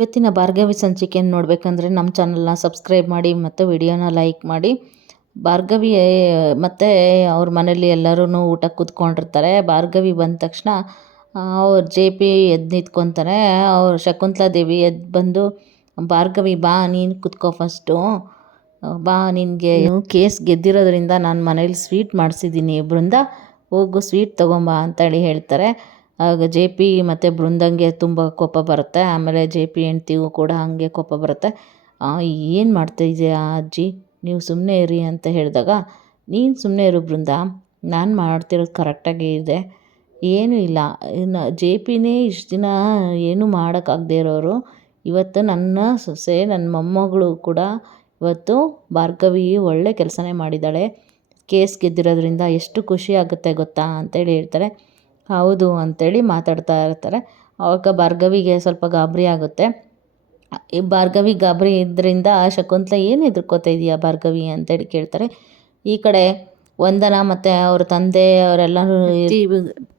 ಇವತ್ತಿನ ಭಾರ್ಗವಿ ಸಂಚಿಕೆಯನ್ನು ನೋಡಬೇಕಂದ್ರೆ ನಮ್ಮ ಚಾನಲ್ನ ಸಬ್ಸ್ಕ್ರೈಬ್ ಮಾಡಿ ಮತ್ತು ವಿಡಿಯೋನ ಲೈಕ್ ಮಾಡಿ. ಭಾರ್ಗವಿ ಮತ್ತು ಅವ್ರ ಮನೇಲಿ ಎಲ್ಲರೂ ಊಟಕ್ಕೆ ಕೂತ್ಕೊಂಡಿರ್ತಾರೆ. ಭಾರ್ಗವಿ ಬಂದ ತಕ್ಷಣ ಅವ್ರು JP ಎದ್ದು ನಿಂತ್ಕೊತಾರೆ. ಅವ್ರು ಶಕುಂತಲಾ ದೇವಿ ಎದ್ದು ಬಂದು, ಭಾರ್ಗವಿ ಬಾ ನೀನು ಕೂತ್ಕೋ ಫಸ್ಟು, ಬಾ ನಿನಗೆ ಕೇಸ್ ಗೆದ್ದಿರೋದ್ರಿಂದ ನಾನು ಮನೇಲಿ ಸ್ವೀಟ್ ಮಾಡಿಸಿದ್ದೀನಿ, ಬೃಂದ ಹೋಗು ಸ್ವೀಟ್ ತೊಗೊಂಬಾ ಅಂತೇಳಿ ಹೇಳ್ತಾರೆ. ಆಗ JP ಮತ್ತು ಬೃಂದಂಗೆ ತುಂಬ ಕೋಪ ಬರುತ್ತೆ. ಆಮೇಲೆ JP ಹೆಂಡ್ತಿಗೂ ಕೂಡ ಹಾಗೆ ಕೋಪ ಬರುತ್ತೆ. ಏನು ಮಾಡ್ತಾಯಿದ್ದೀಯಾ ಅಜ್ಜಿ, ನೀವು ಸುಮ್ಮನೆ ಇರಿ ಅಂತ ಹೇಳಿದಾಗ, ನೀನು ಸುಮ್ಮನೆ ಇರು ಬೃಂದ, ನಾನು ಮಾಡ್ತಿರೋದು ಕರೆಕ್ಟಾಗಿ ಇದೆ, ಏನೂ ಇಲ್ಲ. ಇನ್ನು JPನೇ ಇಷ್ಟು ದಿನ ಏನೂ ಮಾಡೋಕ್ಕಾಗದೇ ಇರೋರು, ಇವತ್ತು ನನ್ನ ಸೊಸೆ ನನ್ನ ಮೊಮ್ಮಗಳು ಕೂಡ ಇವತ್ತು ಭಾರ್ಗವಿ ಒಳ್ಳೆ ಕೆಲಸನೇ ಮಾಡಿದ್ದಾಳೆ, ಕೇಸ್ ಗೆದ್ದಿರೋದ್ರಿಂದ ಎಷ್ಟು ಖುಷಿ ಆಗುತ್ತೆ ಗೊತ್ತಾ ಅಂತೇಳಿ ಹೇಳ್ತಾರೆ. ಹೌದು ಅಂತೇಳಿ ಮಾತಾಡ್ತಾ ಇರ್ತಾರೆ. ಆವಾಗ ಭಾರ್ಗವಿಗೆ ಸ್ವಲ್ಪ ಗಾಬರಿ ಆಗುತ್ತೆ. ಈ ಭಾರ್ಗವಿ ಗಾಬರಿ ಇದ್ದರಿಂದ ಶಕುಂತಲಾ ಏನು ಹೆದರ್ಕೋತಾ ಇದೆಯಾ ಭಾರ್ಗವಿ ಅಂತೇಳಿ ಕೇಳ್ತಾರೆ. ಈ ಕಡೆ ವಂದನಾ ಮತ್ತು ಅವ್ರ ತಂದೆ ಅವರೆಲ್ಲರೂ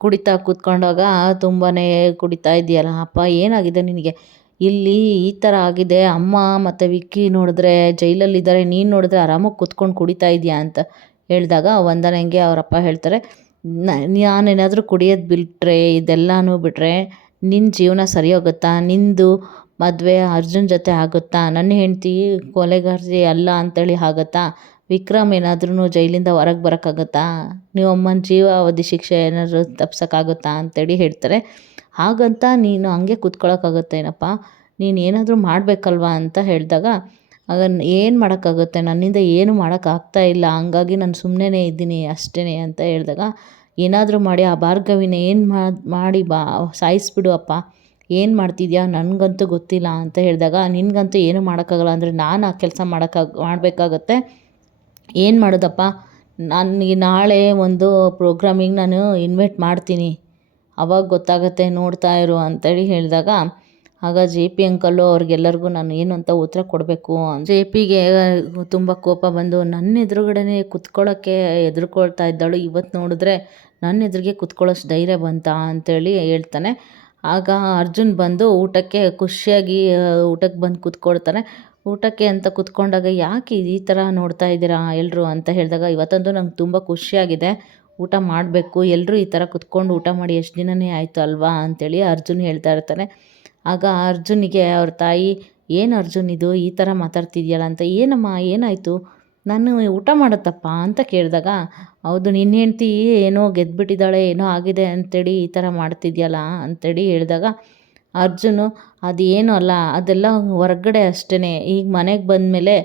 ಕುಡಿತಾ ಕೂತ್ಕೊಂಡಾಗ, ತುಂಬಾ ಕುಡಿತಾ ಇದೆಯಲ್ಲ ಅಪ್ಪ, ಏನಾಗಿದೆ ನಿನಗೆ, ಇಲ್ಲಿ ಈ ಥರ ಆಗಿದೆ, ಅಮ್ಮ ಮತ್ತು ವಿಕ್ಕಿ ನೋಡಿದ್ರೆ ಜೈಲಲ್ಲಿದ್ದಾರೆ, ನೀನು ನೋಡಿದ್ರೆ ಆರಾಮಾಗಿ ಕೂತ್ಕೊಂಡು ಕುಡಿತಾ ಇದೆಯಾ ಅಂತ ಹೇಳಿದಾಗ, ವಂದನೆಗೆ ಅವರಪ್ಪ ಹೇಳ್ತಾರೆ, ನಾನೇನಾದರೂ ಕುಡಿಯೋದು ಬಿಟ್ಟರೆ, ಇದೆಲ್ಲನೂ ಬಿಟ್ಟರೆ ನಿನ್ನ ಜೀವನ ಸರಿ ಹೋಗುತ್ತಾ, ನಿಂದು ಮದುವೆ ಅರ್ಜುನ್ ಜೊತೆ ಆಗುತ್ತಾ, ನನ್ನ ಹೆಂಡ್ತಿ ಕೊಲೆಗಾರ್ತಿ ಅಲ್ಲ ಅಂತೇಳಿ ಆಗುತ್ತಾ, ವಿಕ್ರಮ್ ಏನಾದ್ರೂ ಜೈಲಿಂದ ಹೊರಗೆ ಬರೋಕ್ಕಾಗುತ್ತಾ, ನೀವಮ್ಮನ ಜೀವಾವಧಿ ಶಿಕ್ಷೆ ಏನಾದರೂ ತಪ್ಸೋಕ್ಕಾಗುತ್ತಾ ಅಂತೇಳಿ ಹೇಳ್ತಾರೆ. ಹಾಗಂತ ನೀನು ಹಂಗೆ ಕೂತ್ಕೊಳ್ಳೋಕ್ಕಾಗುತ್ತೇನಪ್ಪ, ನೀನು ಏನಾದರೂ ಮಾಡಬೇಕಲ್ವಾ ಅಂತ ಹೇಳಿದಾಗ, ಆಗ ಏನು ಮಾಡೋಕ್ಕಾಗುತ್ತೆ, ನನ್ನಿಂದ ಏನು ಮಾಡೋಕ್ಕಾಗ್ತಾ ಇಲ್ಲ, ಹಂಗಾಗಿ ನಾನು ಸುಮ್ಮನೆ ಇದ್ದೀನಿ ಅಷ್ಟೇ ಅಂತ ಹೇಳಿದಾಗ, ಏನಾದರೂ ಮಾಡಿ ಆ ಭಾರ್ಗವಿನ ಏನು ಮಾಡಿ ಸಾಯಿಸ್ಬಿಡು ಅಪ್ಪ, ಏನು ಮಾಡ್ತಿದ್ಯಾ ನನಗಂತೂ ಗೊತ್ತಿಲ್ಲ ಅಂತ ಹೇಳಿದಾಗ, ನಿನಗಂತೂ ಏನೂ ಮಾಡೋಕ್ಕಾಗಲ್ಲ ಅಂದರೆ ನಾನು ಆ ಕೆಲಸ ಮಾಡಬೇಕಾಗತ್ತೆ, ಏನು ಮಾಡೋದಪ್ಪ, ನನಗೆ ನಾಳೆ ಒಂದು ಪ್ರೋಗ್ರಾಮಿಗೆ ನಾನು ಇನ್ವೈಟ್ ಮಾಡ್ತೀನಿ, ಅವಾಗ ಗೊತ್ತಾಗುತ್ತೆ, ನೋಡ್ತಾ ಇರು ಅಂತೇಳಿ ಹೇಳಿದಾಗ, ಆಗ JP ಅಂಕಲ್ಲು ಅವ್ರಿಗೆಲ್ಲರಿಗೂ ನಾನು ಏನು ಅಂತ ಉತ್ತರ ಕೊಡಬೇಕು. JPಗೆ ತುಂಬ ಕೋಪ ಬಂದು, ನನ್ನ ಎದುರುಗಡೆನೇ ಕುತ್ಕೊಳ್ಳೋಕ್ಕೆ ಹೆದರ್ಕೊಳ್ತಾ ಇದ್ದಾಳು, ಇವತ್ತು ನೋಡಿದ್ರೆ ನನ್ನ ಎದುರಿಗೆ ಕುತ್ಕೊಳ್ಳೋಷ್ಟು ಧೈರ್ಯ ಬಂತಾ ಅಂತೇಳಿ ಹೇಳ್ತಾನೆ. ಆಗ ಅರ್ಜುನ್ ಬಂದು ಊಟಕ್ಕೆ ಖುಷಿಯಾಗಿ ಊಟಕ್ಕೆ ಬಂದು ಕೂತ್ಕೊಳ್ತಾನೆ. ಊಟಕ್ಕೆ ಅಂತ ಕೂತ್ಕೊಂಡಾಗ, ಯಾಕೆ ಈ ಥರ ನೋಡ್ತಾ ಇದ್ದೀರಾ ಎಲ್ಲರೂ ಅಂತ ಹೇಳಿದಾಗ, ಇವತ್ತಂತೂ ನಂಗೆ ತುಂಬ ಖುಷಿಯಾಗಿದೆ, ಊಟ ಮಾಡಬೇಕು, ಎಲ್ಲರೂ ಈ ಥರ ಕುತ್ಕೊಂಡು ಊಟ ಮಾಡಿ ಎಷ್ಟು ದಿನವೇ ಆಯಿತು ಅಲ್ವಾ ಅಂತೇಳಿ ಅರ್ಜುನ್ ಹೇಳ್ತಾ ಇರ್ತಾನೆ. ಆಗ ಅರ್ಜುನಿಗೆ ಅವ್ರ ತಾಯಿ, ಏನು ಅರ್ಜುನ್ ಇದು ಈ ಥರ ಮಾತಾಡ್ತಿದ್ಯಲ್ಲ ಅಂತ, ಏನಮ್ಮ ಏನಾಯಿತು, ನಾನು ಊಟ ಮಾಡುತ್ತಪ್ಪ ಅಂತ ಕೇಳಿದಾಗ, ಹೌದು ನಿನ್ನ ಹೆಂಡ್ತಿ ಏನೋ ಗೆದ್ದುಬಿಟ್ಟಿದ್ದಾಳೆ, ಏನೋ ಆಗಿದೆ ಅಂತೇಳಿ ಈ ಥರ ಮಾಡ್ತಿದ್ಯಲ್ಲ ಅಂತೇಳಿ ಹೇಳಿದಾಗ, ಅರ್ಜುನು ಅದೇನೂ ಅಲ್ಲ, ಅದೆಲ್ಲ ಹೊರಗಡೆ ಅಷ್ಟೇ, ಈಗ ಮನೆಗೆ ಬಂದಮೇಲೆ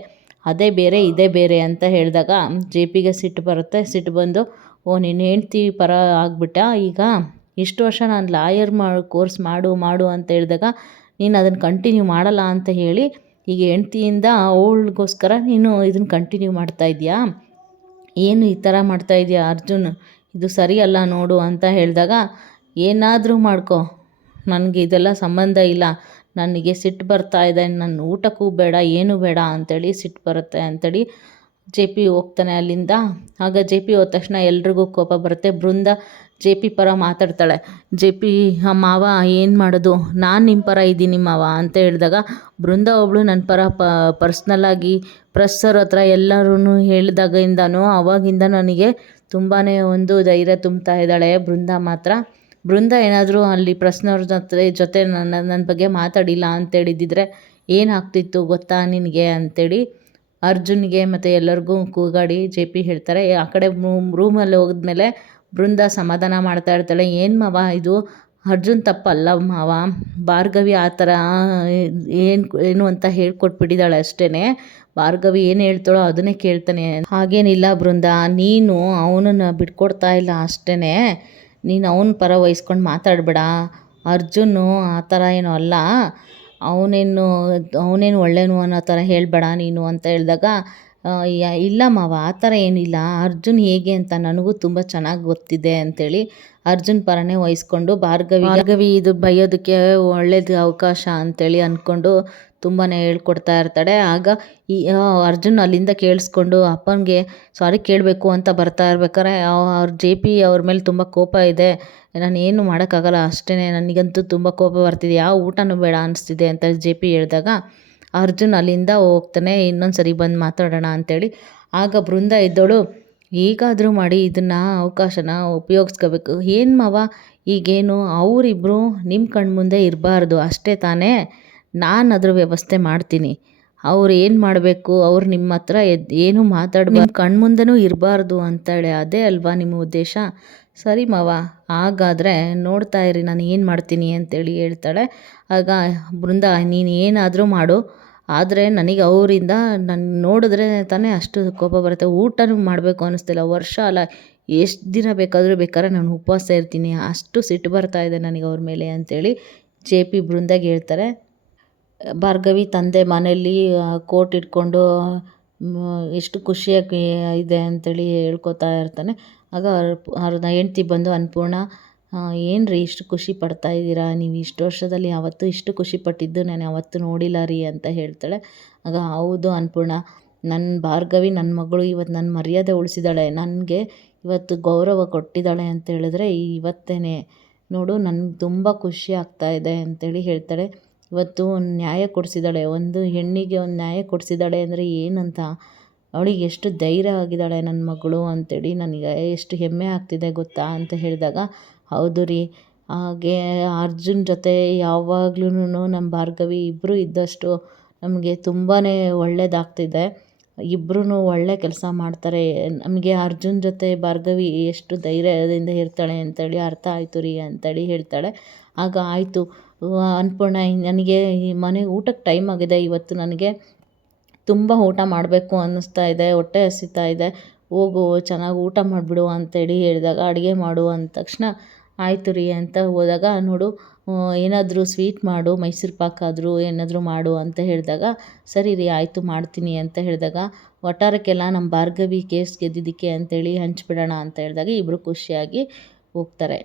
ಅದೇ ಬೇರೆ ಇದೇ ಬೇರೆ ಅಂತ ಹೇಳಿದಾಗ, JPಗೆ ಸಿಟ್ಟು ಬರುತ್ತೆ. ಸಿಟ್ಟು ಬಂದು, ಓ ನಿನ್ನ ಹೆಂಡ್ತಿ ಪರ ಆಗಿಬಿಟ್ಟ, ಈಗ ಇಷ್ಟು ವರ್ಷ ನಾನು ಲಾಯರ್ ಕೋರ್ಸ್ ಮಾಡು ಅಂತ ಹೇಳಿದಾಗ ನೀನು ಅದನ್ನು ಕಂಟಿನ್ಯೂ ಮಾಡಲ್ಲ ಅಂತ ಹೇಳಿ, ಈಗ ಹೆಂಡ್ತಿಯಿಂದ ಅವಳಿಗೋಸ್ಕರ ನೀನು ಇದನ್ನು ಕಂಟಿನ್ಯೂ ಮಾಡ್ತಾ ಇದೆಯಾ, ಏನು ಈ ಥರ ಮಾಡ್ತಾ ಇದೆಯಾ ಅರ್ಜುನ್, ಇದು ಸರಿಯಲ್ಲ ನೋಡು ಅಂತ ಹೇಳಿದಾಗ, ಏನಾದರೂ ಮಾಡ್ಕೊ, ನನಗೆ ಇದೆಲ್ಲ ಸಂಬಂಧ ಇಲ್ಲ, ನನಗೆ ಸಿಟ್ಟು ಬರ್ತಾ ಇದೆ, ನನ್ನ ಊಟಕ್ಕೂ ಬೇಡ ಏನೂ ಬೇಡ ಅಂತೇಳಿ ಸಿಟ್ಟು ಬರುತ್ತೆ ಅಂತೇಳಿ JP ಹೋಗ್ತಾನೆ ಅಲ್ಲಿಂದ. ಆಗ JP ಹೋದ ತಕ್ಷಣ ಎಲ್ರಿಗೂ ಕೋಪ ಬರುತ್ತೆ. ಬೃಂದ JP ಪರ ಮಾತಾಡ್ತಾಳೆ. JP, ಮಾವ ಏನು ಮಾಡೋದು, ನಾನು ನಿಮ್ಮ ಪರ ಇದ್ದೀನಿ ಮಾವ ಅಂತ ಹೇಳಿದಾಗ, ಬೃಂದ ಒಬ್ಬಳು ನನ್ನ ಪರ ಪರ್ಸ್ನಲ್ಲಾಗಿ ಪ್ರೆಸ್ಸರ್ ಹತ್ರ ಎಲ್ಲರೂ ಹೇಳಿದಾಗಿಂದನೂ ಅವಾಗಿಂದ ನನಗೆ ತುಂಬಾ ಒಂದು ಧೈರ್ಯ ತುಂಬ್ತಾ ಇದ್ದಾಳೆ ಬೃಂದ ಮಾತ್ರ. ಬೃಂದ ಏನಾದರೂ ಅಲ್ಲಿ ಪ್ರೆಸ್ನವ್ರ ಜೊತೆ ನನ್ನ ಬಗ್ಗೆ ಮಾತಾಡಿಲ್ಲ ಅಂತೇಳಿದ್ದಿದ್ರೆ ಏನಾಗ್ತಿತ್ತು ಗೊತ್ತಾ ನಿನಗೆ ಅಂತೇಳಿ ಅರ್ಜುನ್ಗೆ ಮತ್ತು ಎಲ್ಲರಿಗೂ ಕೂಗಾಡಿ JP ಹೇಳ್ತಾರೆ. ಆ ಕಡೆ ರೂಮಲ್ಲಿ ಹೋದ್ಮೇಲೆ ಬೃಂದ ಸಮಾಧಾನ ಮಾಡ್ತಾ ಇರ್ತಾಳೆ. ಏನು ಮಾವ ಇದು ಅರ್ಜುನ್ ತಪ್ಪಲ್ಲ ಮಾವ, ಭಾರ್ಗವಿ ಆ ಥರ ಏನು ಅಂತ ಹೇಳ್ಕೊಟ್ಬಿಟ್ಟಿದ್ದಾಳೆ ಅಷ್ಟೇ, ಭಾರ್ಗವಿ ಏನು ಹೇಳ್ತಾಳೋ ಅದನ್ನೇ ಕೇಳ್ತಾನೆ, ಹಾಗೇನಿಲ್ಲ ಬೃಂದ, ನೀನು ಅವನನ್ನು ಬಿಟ್ಕೊಡ್ತಾ ಇಲ್ಲ ಅಷ್ಟೇ, ನೀನು ಅವನ ಪರ ವಹಿಸ್ಕೊಂಡು ಮಾತಾಡಬೇಡ, ಅರ್ಜುನು ಆ ಥರ ಏನೂ ಅಲ್ಲ, ಅವನೇನು ಒಳ್ಳೆಯನು ಅನ್ನೋ ಥರ ಹೇಳಬೇಡ ನೀನು ಅಂತ ಹೇಳಿದಾಗ, ಇಲ್ಲ ಮಾವ ಆ ಥರ ಏನಿಲ್ಲ, ಅರ್ಜುನ್ ಹೇಗೆ ಅಂತ ನನಗೂ ತುಂಬ ಚೆನ್ನಾಗಿ ಗೊತ್ತಿದೆ ಅಂತೇಳಿ ಅರ್ಜುನ್ ಪರನೇ ವಹಿಸ್ಕೊಂಡು ಭಾರ್ಗವಿ ಇದು ಬೈಯೋದಕ್ಕೆ ಒಳ್ಳೇದು ಅವಕಾಶ ಅಂತೇಳಿ ಅಂದ್ಕೊಂಡು ತುಂಬಾ ಹೇಳ್ಕೊಡ್ತಾ ಇರ್ತಾಳೆ. ಆಗ ಈ ಅರ್ಜುನ್ ಅಲ್ಲಿಂದ ಕೇಳಿಸ್ಕೊಂಡು ಅಪ್ಪನಿಗೆ ಸಾರಿ ಕೇಳಬೇಕು ಅಂತ ಬರ್ತಾ ಇರ್ಬೇಕಾರೆ ಅವ್ರ JP ಅವ್ರ ಮೇಲೆ ತುಂಬ ಕೋಪ ಇದೆ, ನಾನು ಏನು ಮಾಡೋಕ್ಕಾಗಲ್ಲ ಅಷ್ಟೇ, ನನಗಂತೂ ತುಂಬ ಕೋಪ ಬರ್ತಿದೆ, ಯಾವ ಊಟನೂ ಬೇಡ ಅನಿಸ್ತಿದೆ ಅಂತ JP ಹೇಳಿದಾಗ ಅರ್ಜುನ್ ಅಲ್ಲಿಂದ ಹೋಗ್ತಾನೆ. ಇನ್ನೊಂದು ಸರಿ ಬಂದು ಮಾತಾಡೋಣ ಅಂತೇಳಿ. ಆಗ ಬೃಂದ ಇದ್ದವಳು, ಹೇಗಾದರೂ ಮಾಡಿ ಇದನ್ನು ಅವಕಾಶನ ಉಪಯೋಗಿಸ್ಕೋಬೇಕು. ಏನು ಮಾವ ಈಗೇನು ಅವರಿಬ್ಬರು ನಿಮ್ಮ ಕಣ್ಮುಂದೆ ಇರಬಾರ್ದು ಅಷ್ಟೇ ತಾನೇ, ನಾನು ಅದ್ರ ವ್ಯವಸ್ಥೆ ಮಾಡ್ತೀನಿ, ಅವ್ರು ಏನು ಮಾಡಬೇಕು ಅವ್ರು ನಿಮ್ಮ ಹತ್ರ ಏನು ಮಾತಾಡಬಾರ್ದು, ನಿಮ್ಮ ಕಣ್ಮುಂದೆನೂ ಇರಬಾರ್ದು ಅಂತಾಳೆ. ಅದೇ ಅಲ್ವಾ ನಿಮ್ಮ ಉದ್ದೇಶ? ಸರಿ ಮಾವ, ಹಾಗಾದರೆ ನೋಡ್ತಾ ಇರಿ ನಾನು ಏನು ಮಾಡ್ತೀನಿ ಅಂತೇಳಿ ಹೇಳ್ತಾಳೆ. ಆಗ ಬೃಂದ, ನೀನು ಏನಾದರೂ ಮಾಡು, ಆದರೆ ನನಗೆ ಅವರಿಂದ ನಾನು ನೋಡಿದ್ರೆ ತಾನೇ ಅಷ್ಟು ಕೋಪ ಬರುತ್ತೆ, ಊಟನೂ ಮಾಡಬೇಕು ಅನ್ನಿಸ್ತಿಲ್ಲ, ವರ್ಷ ಅಲ್ಲ ಎಷ್ಟು ದಿನ ಬೇಕಾದ್ರೆ ನಾನು ಉಪವಾಸ ಇರ್ತೀನಿ, ಅಷ್ಟು ಸಿಟ್ಟು ಬರ್ತಾ ಇದೆ ನನಗೆ ಅವ್ರ ಮೇಲೆ ಅಂತೇಳಿ JP ಬೃಂದಾಗೆ ಹೇಳ್ತಾರೆ. ಭಾರ್ಗವಿ ತಂದೆ ಮನೆಯಲ್ಲಿ ಕೋಟ್ ಇಟ್ಕೊಂಡು ಎಷ್ಟು ಖುಷಿಯಾಗಿ ಇದೆ ಅಂತೇಳಿ ಹೇಳ್ಕೊತಾ ಇರ್ತಾನೆ. ಆಗ ಅವ್ರ ಹೆಂಡ್ತಿ ಬಂದು, ಅನ್ನಪೂರ್ಣ ಏನು ರೀ ಇಷ್ಟು ಖುಷಿ ಪಡ್ತಾ ಇದ್ದೀರಾ, ನೀವು ಇಷ್ಟು ವರ್ಷದಲ್ಲಿ ಯಾವತ್ತೂ ಇಷ್ಟು ಖುಷಿ ಪಟ್ಟಿದ್ದು ನಾನು ಯಾವತ್ತೂ ನೋಡಿಲ್ಲ ರೀ ಅಂತ ಹೇಳ್ತಾಳೆ. ಆಗ ಹೌದು ಅನ್ನಪೂರ್ಣ, ನನ್ನ ಭಾರ್ಗವಿ ನನ್ನ ಮಗಳು ಇವತ್ತು ನನ್ನ ಮರ್ಯಾದೆ ಉಳಿಸಿದಾಳೆ, ನನಗೆ ಇವತ್ತು ಗೌರವ ಕೊಟ್ಟಿದ್ದಾಳೆ ಅಂತ ಹೇಳಿದ್ರೆ ಇವತ್ತೇ ನೋಡು ನನಗೆ ತುಂಬ ಖುಷಿ ಆಗ್ತಾ ಇದೆ ಅಂತೇಳಿ ಹೇಳ್ತಾಳೆ. ಇವತ್ತು ನ್ಯಾಯ ಕೊಡಿಸಿದ್ದಾಳೆ, ಒಂದು ಹೆಣ್ಣಿಗೆ ಒಂದು ನ್ಯಾಯ ಕೊಡಿಸಿದ್ದಾಳೆ ಅಂದರೆ ಏನಂತ, ಅವಳಿಗೆ ಎಷ್ಟು ಧೈರ್ಯ ಆಗಿದ್ದಾಳೆ ನನ್ನ ಮಗಳು ಅಂತೇಳಿ ನನಗೆ ಎಷ್ಟು ಹೆಮ್ಮೆ ಆಗ್ತಿದೆ ಗೊತ್ತಾ ಅಂತ ಹೇಳಿದಾಗ, ಹೌದು ರೀ, ಹಾಗೆ ಅರ್ಜುನ್ ಜೊತೆ ಯಾವಾಗ್ಲೂ ನಮ್ಮ ಭಾರ್ಗವಿ ಇಬ್ಬರು ಇದ್ದಷ್ಟು ನಮಗೆ ತುಂಬಾ ಒಳ್ಳೆಯದಾಗ್ತಿದೆ, ಇಬ್ಬರೂ ಒಳ್ಳೆ ಕೆಲಸ ಮಾಡ್ತಾರೆ, ನಮಗೆ ಅರ್ಜುನ್ ಜೊತೆ ಭಾರ್ಗವಿ ಎಷ್ಟು ಧೈರ್ಯದಿಂದ ಇರ್ತಾಳೆ ಅಂತೇಳಿ ಅರ್ಥ ಆಯಿತು ರೀ ಅಂತೇಳಿ ಹೇಳ್ತಾಳೆ. ಆಗ ಆಯಿತು ಅನ್ನಪೂರ್ಣ, ನನಗೆ ಈ ಮನೆಗೆ ಊಟಕ್ಕೆ ಟೈಮ್ ಆಗಿದೆ, ಇವತ್ತು ನನಗೆ ತುಂಬ ಊಟ ಮಾಡಬೇಕು ಅನ್ನಿಸ್ತಾ ಇದೆ, ಹೊಟ್ಟೆ ಹಸಿತಾ ಇದೆ, ಹೋಗು ಚೆನ್ನಾಗಿ ಊಟ ಮಾಡಿಬಿಡು ಅಂತೇಳಿ ಹೇಳಿದಾಗ, ಅಡುಗೆ ಮಾಡು ಅಂದ ತಕ್ಷಣ ಆಯಿತು ರೀ ಅಂತ ಹೋದಾಗ, ನೋಡು ಏನಾದರೂ ಸ್ವೀಟ್ ಮಾಡು, ಮೈಸೂರು ಪಾಕ್ ಆದರೂ ಏನಾದರೂ ಮಾಡು ಅಂತ ಹೇಳಿದಾಗ, ಸರಿ ರೀ ಆಯಿತು ಮಾಡ್ತೀನಿ ಅಂತ ಹೇಳಿದಾಗ, ಒಟ್ಟಾರಕ್ಕೆಲ್ಲ ನಮ್ಮ ಭಾರ್ಗವಿ ಕೇಸ್ ಗೆದ್ದಿದ್ದಕ್ಕೆ ಅಂತೇಳಿ ಹಂಚ್ಬಿಡೋಣ ಅಂತ ಹೇಳಿದಾಗ ಇಬ್ಬರು ಖುಷಿಯಾಗಿ ಹೋಗ್ತಾರೆ.